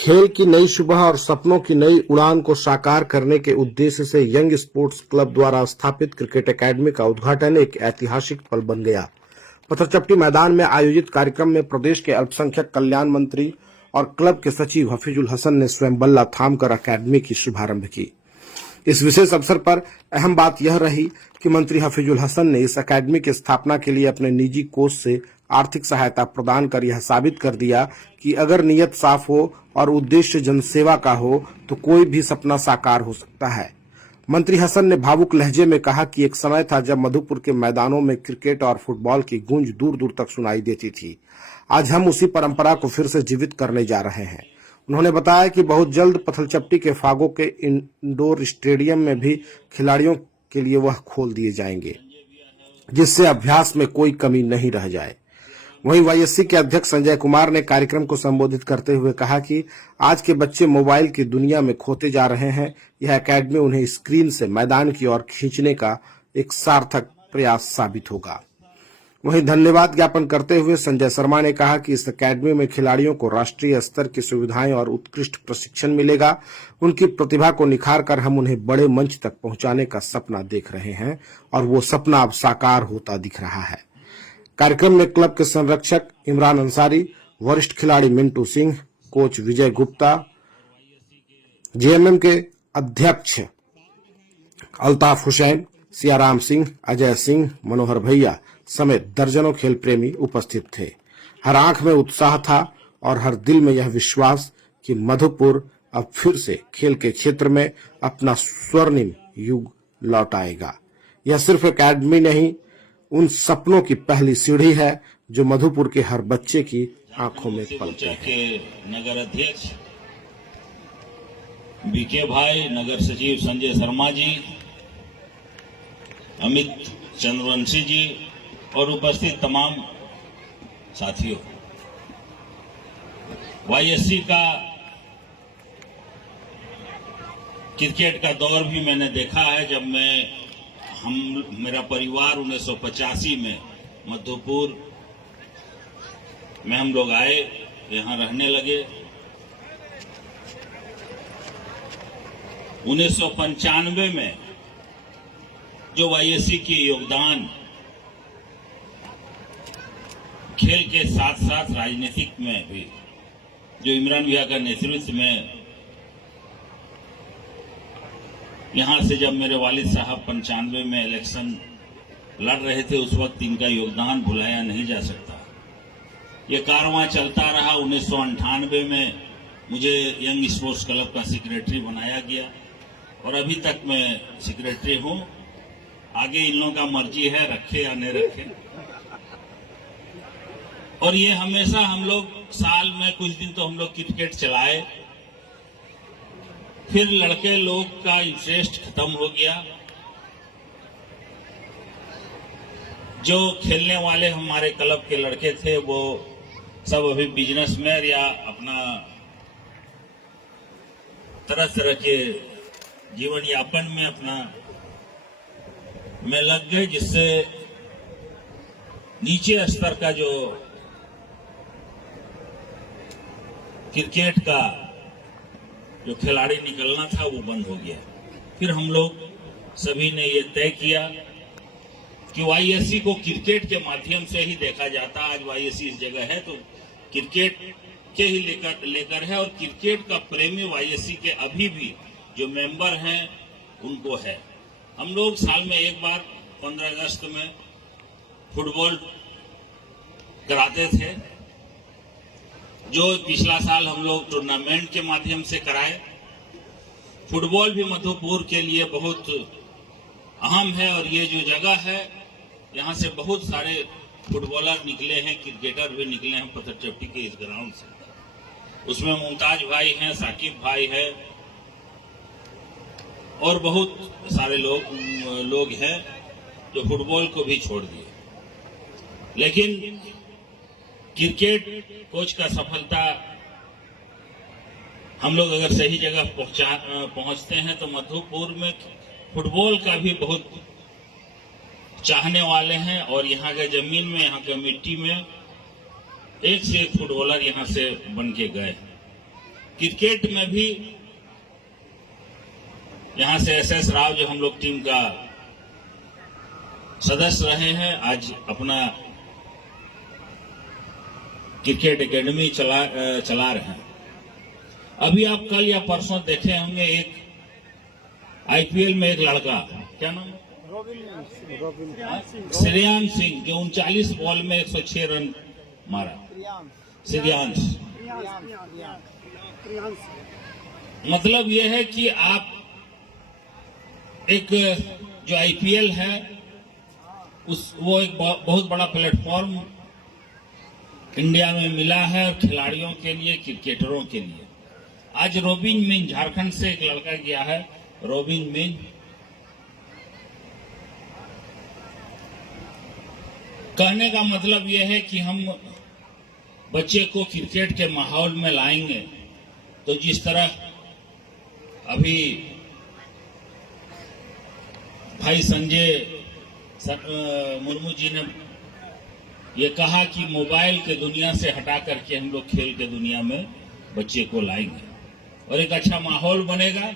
खेल की नई सुबह और सपनों की नई उड़ान को साकार करने के उद्देश्य से यंग स्पोर्ट्स क्लब द्वारा स्थापित क्रिकेट एकेडमी का उद्घाटन एक ऐतिहासिक पल बन गया। पत्थरचट्टी मैदान में आयोजित कार्यक्रम में प्रदेश के अल्पसंख्यक कल्याण मंत्री और क्लब के सचिव हफीजुल हसन ने स्वयं बल्ला थामकर अकेडमी की शुभारंभ की। इस विशेष अवसर पर अहम बात यह रही कि मंत्री हफीजुल हसन ने इस अकेडमी की स्थापना के लिए अपने निजी कोष से आर्थिक सहायता प्रदान कर यह साबित कर दिया कि अगर नीयत साफ हो और उद्देश्य जनसेवा का हो तो कोई भी सपना साकार हो सकता है। मंत्री हसन ने भावुक लहजे में कहा कि एक समय था जब मधुपुर के मैदानों में क्रिकेट और फुटबॉल की गूंज दूर दूर तक सुनाई देती थी। आज हम उसी परंपरा को फिर से जीवित करने जा रहे हैं। उन्होंने बताया कि बहुत जल्द पत्थरचट्टी के फागो के इंडोर स्टेडियम में भी खिलाड़ियों के लिए वह खोल दिए जाएंगे, जिससे अभ्यास में कोई कमी नहीं रह जाए। वहीं वाईएससी के अध्यक्ष संजय कुमार ने कार्यक्रम को संबोधित करते हुए कहा कि आज के बच्चे मोबाइल की दुनिया में खोते जा रहे हैं। यह एकेडमी उन्हें स्क्रीन से मैदान की ओर खींचने का एक सार्थक प्रयास साबित होगा। वहीं धन्यवाद ज्ञापन करते हुए संजय शर्मा ने कहा कि इस एकेडमी में खिलाड़ियों को राष्ट्रीय स्तर की सुविधाएं और उत्कृष्ट प्रशिक्षण मिलेगा। उनकी प्रतिभा को निखार कर हम उन्हें बड़े मंच तक पहुंचाने का सपना देख रहे हैं और वो सपना अब साकार होता दिख रहा है। कार्यक्रम में क्लब के संरक्षक इमरान अंसारी, वरिष्ठ खिलाड़ी मिंटू सिंह, कोच विजय गुप्ता, जेएमएम के अध्यक्ष अल्ताफ हुसैन, सियाराम सिंह, अजय सिंह, मनोहर भैया समेत दर्जनों खेल प्रेमी उपस्थित थे। हर आंख में उत्साह था और हर दिल में यह विश्वास कि मधुपुर अब फिर से खेल के क्षेत्र में अपना स्वर्णिम युग लौट आएगा। यह सिर्फ एकेडमी नहीं, उन सपनों की पहली सीढ़ी है जो मधुपुर के हर बच्चे की आंखों में पलते हैं। नगर अध्यक्ष बीके भाई, नगर सचिव संजय शर्मा जी, अमित चंद्रवंशी जी और उपस्थित तमाम साथियों, वाईएससी का क्रिकेट का दौर भी मैंने देखा है। जब मेरा परिवार 1985 में मधुपुर में हम लोग आए, यहाँ रहने लगे। 1995 में जो वाईएससी की योगदान खेल के साथ साथ राजनीतिक में भी, जो इमरान भैया का नेतृत्व में, यहां से जब मेरे वालिद साहब 95 में इलेक्शन लड़ रहे थे, उस वक्त इनका योगदान भुलाया नहीं जा सकता। ये कारवां चलता रहा। 1998 में मुझे यंग स्पोर्ट्स क्लब का सेक्रेटरी बनाया गया और अभी तक मैं सेक्रेटरी हूं। आगे इन लोगों का मर्जी है, रखे या नहीं रखे। और ये हमेशा हम लोग साल में कुछ दिन तो हम लोग क्रिकेट चलाए, फिर लड़के लोग का इंटरेस्ट खत्म हो गया। जो खेलने वाले हमारे क्लब के लड़के थे वो सब अभी बिजनेसमैन या अपना तरह तरह के जीवन यापन में अपना में लग गए, जिससे नीचे स्तर का जो क्रिकेट का जो खिलाड़ी निकलना था वो बंद हो गया। फिर हम लोग सभी ने ये तय किया कि वाईएससी को क्रिकेट के माध्यम से ही देखा जाता। आज वाईएससी इस जगह है तो क्रिकेट के ही लेकर है, और क्रिकेट का प्रेमी वाईएससी के अभी भी जो मेंबर हैं उनको है। हम लोग साल में एक बार 15 अगस्त में फुटबॉल कराते थे, जो पिछला साल हम लोग टूर्नामेंट के माध्यम से कराए। फुटबॉल भी मधुपुर के लिए बहुत अहम है और ये जो जगह है यहाँ से बहुत सारे फुटबॉलर निकले हैं, क्रिकेटर भी निकले हैं पत्थरचट्टी के इस ग्राउंड से। उसमें मुमताज भाई हैं, साकिब भाई है और बहुत सारे लोग हैं जो फुटबॉल को भी छोड़ दिए। लेकिन क्रिकेट कोच का सफलता, हम लोग अगर सही जगह पहुंचते हैं तो मधुपुर में फुटबॉल का भी बहुत चाहने वाले हैं। और यहाँ के जमीन में, यहाँ के मिट्टी में एक से एक फुटबॉलर यहाँ से बन के गए। क्रिकेट में भी यहां से एसएस राव जो हम लोग टीम का सदस्य रहे हैं, आज अपना क्रिकेट एकेडमी चला रहे हैं। अभी आप कल या परसों देखे होंगे एक आईपीएल में एक लड़का, क्या नाम, श्रेयांश सिंह, जो 39 बॉल में 106 रन मारा। श्रेयांश, मतलब यह है कि आप एक जो आईपीएल है वो एक बहुत बड़ा प्लेटफॉर्म इंडिया में मिला है और खिलाड़ियों के लिए, क्रिकेटरों के लिए। आज रोबिन मिन, झारखंड से एक लड़का गया है, रोबिन मिन, कहने का मतलब यह है कि हम बच्चे को क्रिकेट के माहौल में लाएंगे तो जिस तरह अभी भाई संजय मुर्मू जी ने ये कहा कि मोबाइल के दुनिया से हटा करके हम लोग खेल के दुनिया में बच्चे को लाएंगे और एक अच्छा माहौल बनेगा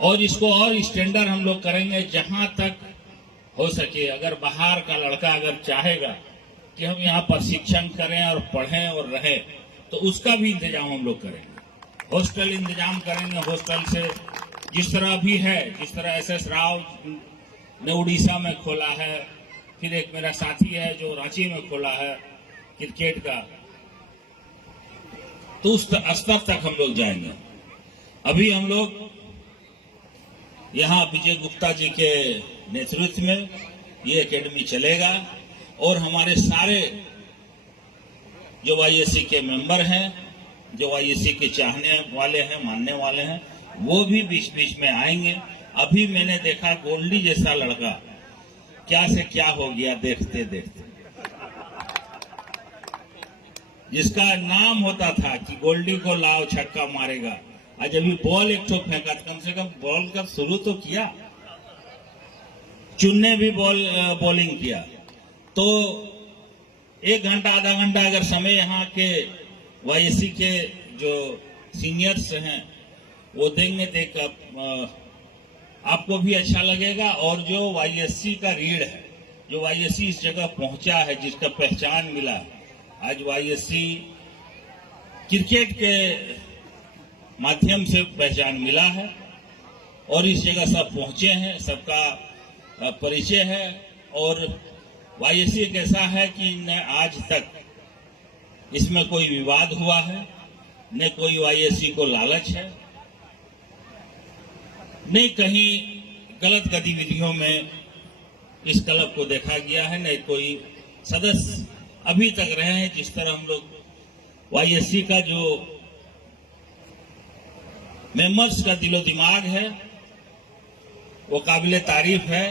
और इसको और स्टैंडर्ड हम लोग करेंगे जहां तक हो सके। अगर बाहर का लड़का अगर चाहेगा कि हम यहाँ प्रशिक्षण करें और पढ़ें और रहें तो उसका भी इंतजाम हम लोग करेंगे। हॉस्टल इंतजाम करेंगे, हॉस्टल से जिस तरह भी है, जिस तरह एसएस राव ने उड़ीसा में खोला है, फिर एक मेरा साथी है जो रांची में खोला है क्रिकेट का, तो उस स्तर तक हम लोग जाएंगे। अभी हम लोग यहाँ विजय गुप्ता जी के नेतृत्व में ये एकेडमी चलेगा और हमारे सारे जो वाईएससी के मेंबर हैं, जो वाईएससी के चाहने वाले हैं, मानने वाले हैं, वो भी बीच बीच में आएंगे। अभी मैंने देखा गोल्डी जैसा लड़का क्या से क्या हो गया देखते देखते, जिसका नाम होता था कि गोल्डी को लाओ छक्का मारेगा, आज अभी बॉल एक तो फेंका, कम से कम बॉल का शुरू तो किया, चुनने भी बॉलिंग किया। तो 1 घंटा आधा घंटा अगर समय यहाँ के वाईएससी के जो सीनियर्स हैं वो देंगे तो आपको भी अच्छा लगेगा। और जो वाईएससी का रीढ़ है, जो वाईएससी इस जगह पहुंचा है, जिसका पहचान मिला, आज वाईएससी क्रिकेट के माध्यम से पहचान मिला है और इस जगह सब पहुंचे हैं, सबका परिचय है। और वाईएससी एक ऐसा है कि न आज तक इसमें कोई विवाद हुआ है, न कोई वाईएससी को लालच है, नहीं कहीं गलत गतिविधियों में इस क्लब को देखा गया है, नहीं कोई सदस्य अभी तक रहे हैं। जिस तरह हम लोग वाईएससी का जो मेंबर्स का दिलो दिमाग है वो काबिले तारीफ है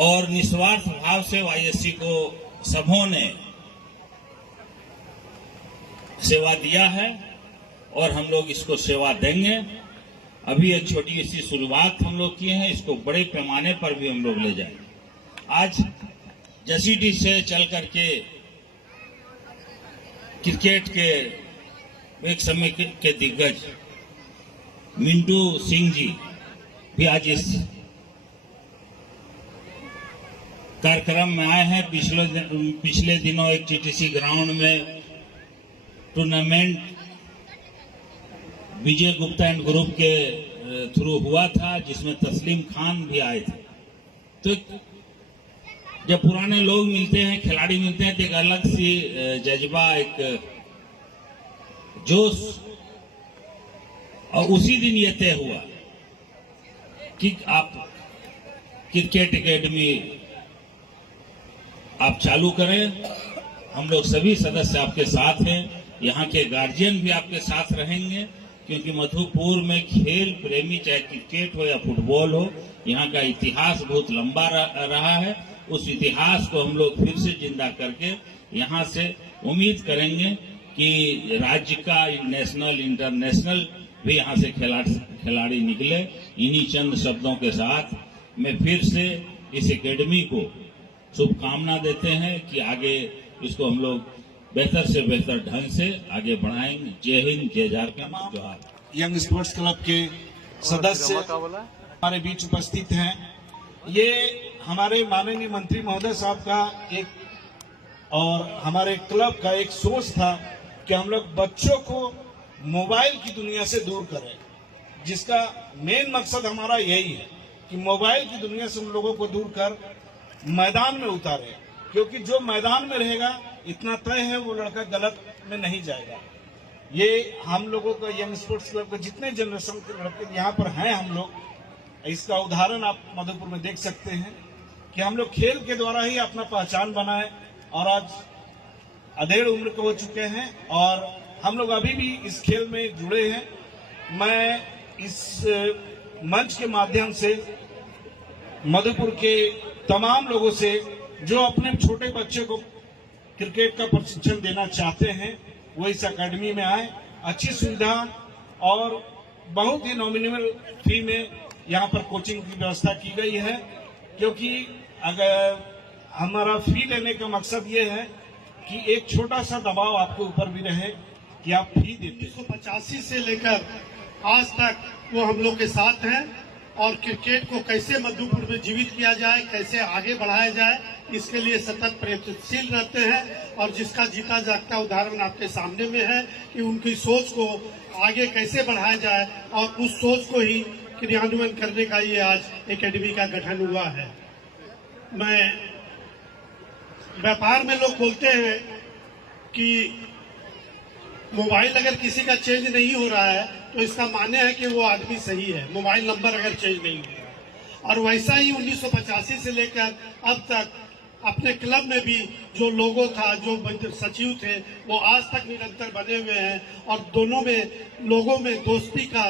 और निस्वार्थ भाव से वाईएससी को सबों ने सेवा दिया है और हम लोग इसको सेवा देंगे। अभी एक छोटी सी शुरुआत हम लोग किए हैं, इसको बड़े पैमाने पर भी हम लोग ले जाएंगे। आज जसीडी से चल करके क्रिकेट के एक समय के दिग्गज मिंटू सिंह जी भी आज इस कार्यक्रम में आए हैं। पिछले दिनों एक टीटीसी ग्राउंड में tournament Vijay Gupta and group के थ्रू हुआ था, जिसमें तस्लीम खान भी आए थे। तो जब पुराने लोग मिलते हैं, खिलाड़ी मिलते हैं, तो एक अलग सी जज्बा, एक जोश। और उसी दिन ये तय हुआ कि आप क्रिकेट एकेडमी आप चालू करें। हम लोग सभी सदस्य आपके साथ हैं, यहाँ के गार्जियन भी आपके साथ रहेंगे, क्योंकि मधुपुर में खेल प्रेमी, चाहे क्रिकेट हो या फुटबॉल हो, यहाँ का इतिहास बहुत लंबा रहा है। उस इतिहास को हम लोग फिर से जिंदा करके यहाँ से उम्मीद करेंगे कि राज्य का नेशनल इंटरनेशनल भी यहाँ से खिलाड़ी निकले। इन्हीं चंद शब्दों के साथ मैं फिर से इस एकेडमी को शुभकामना देते हैं कि आगे इसको हम लोग बेहतर से बेहतर ढंग से आगे बढ़ाएंगे। जय हिंद, जय झारखंड, जोहार। यंग स्पोर्ट्स क्लब के सदस्य हमारे बीच उपस्थित हैं। ये हमारे माननीय मंत्री महोदय साहब का एक और हमारे क्लब का एक सोच था कि हम लोग बच्चों को मोबाइल की दुनिया से दूर करें, जिसका मेन मकसद हमारा यही है कि मोबाइल की दुनिया से उन लोगों को दूर कर मैदान में उतारे, क्योंकि जो मैदान में रहेगा इतना तय है वो लड़का गलत में नहीं जाएगा। ये हम लोगों का यंग स्पोर्ट्स क्लब के जितने जनरेशन के लड़के यहाँ पर हैं हम लोग, इसका उदाहरण आप मधुपुर में देख सकते हैं कि हम लोग खेल के द्वारा ही अपना पहचान बनाए और आज अधेड़ उम्र के हो चुके हैं और हम लोग अभी भी इस खेल में जुड़े हैं। मैं इस मंच के माध्यम से मधुपुर के तमाम लोगों से जो अपने छोटे बच्चे को क्रिकेट का प्रशिक्षण देना चाहते हैं वो इस एकेडमी में आए। अच्छी सुविधा और बहुत ही नॉमिनल फी में यहाँ पर कोचिंग की व्यवस्था की गई है, क्योंकि अगर हमारा फी लेने का मकसद ये है कि एक छोटा सा दबाव आपके ऊपर भी रहे कि आप फी देते। 1985 से लेकर आज तक वो हम लोग के साथ हैं और क्रिकेट को कैसे मधुपुर में जीवित किया जाए, कैसे आगे बढ़ाया जाए, इसके लिए सतत प्रयत्नशील रहते हैं। और जिसका जीता जागता उदाहरण आपके सामने में है कि उनकी सोच को आगे कैसे बढ़ाया जाए और उस सोच को ही क्रियान्वयन करने का ये आज एकेडमी का गठन हुआ है। मैं व्यापार में लोग बोलते हैं कि मोबाइल अगर किसी का चेंज नहीं हो रहा है तो इसका माने है कि वो आदमी सही है, मोबाइल नंबर अगर चेंज नहीं हो रहा। और वैसा ही 1985 से लेकर अब तक अपने क्लब में भी जो लोगो था, जो सचिव थे, वो आज तक निरंतर बने हुए हैं और दोनों में लोगों में दोस्ती का,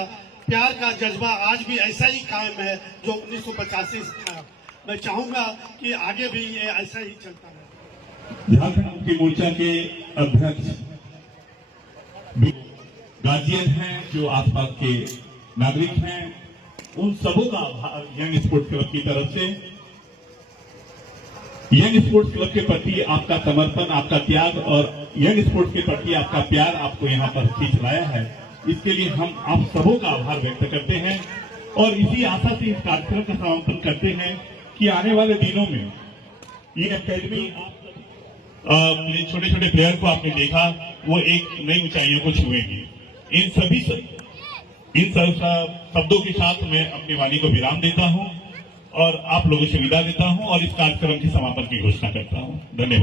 प्यार का जज्बा आज भी ऐसा ही कायम है जो 1985 से था। मैं चाहूंगा कि आगे भी ये ऐसा ही चलता रहे। झारखंड मुक्ति मोर्चा के अध्यक्ष गार्जियन हैं, जो आसपास के नागरिक हैं, उन सबों का यंग स्पोर्ट्स क्लब की तरफ से यंग स्पोर्ट्स क्लब के प्रति आपका समर्पण, आपका त्याग और यंग स्पोर्ट्स के प्रति आपका प्यार आपको यहाँ पर खींच लाया है। इसके लिए हम आप सबों का आभार व्यक्त करते हैं और इसी आशा से इस कार्यक्रम का समापन करते हैं कि आने वाले दिनों में ये एकेडमी ये छोटे छोटे प्लेयर को आपने देखा, वो एक नई ऊंचाइयों को छुएंगे। इन शब्दों के साथ मैं अपनी वाणी को विराम देता हूं और आप लोगों से विदा देता हूं और इस कार्यक्रम के समापन की घोषणा करता हूं। धन्यवाद।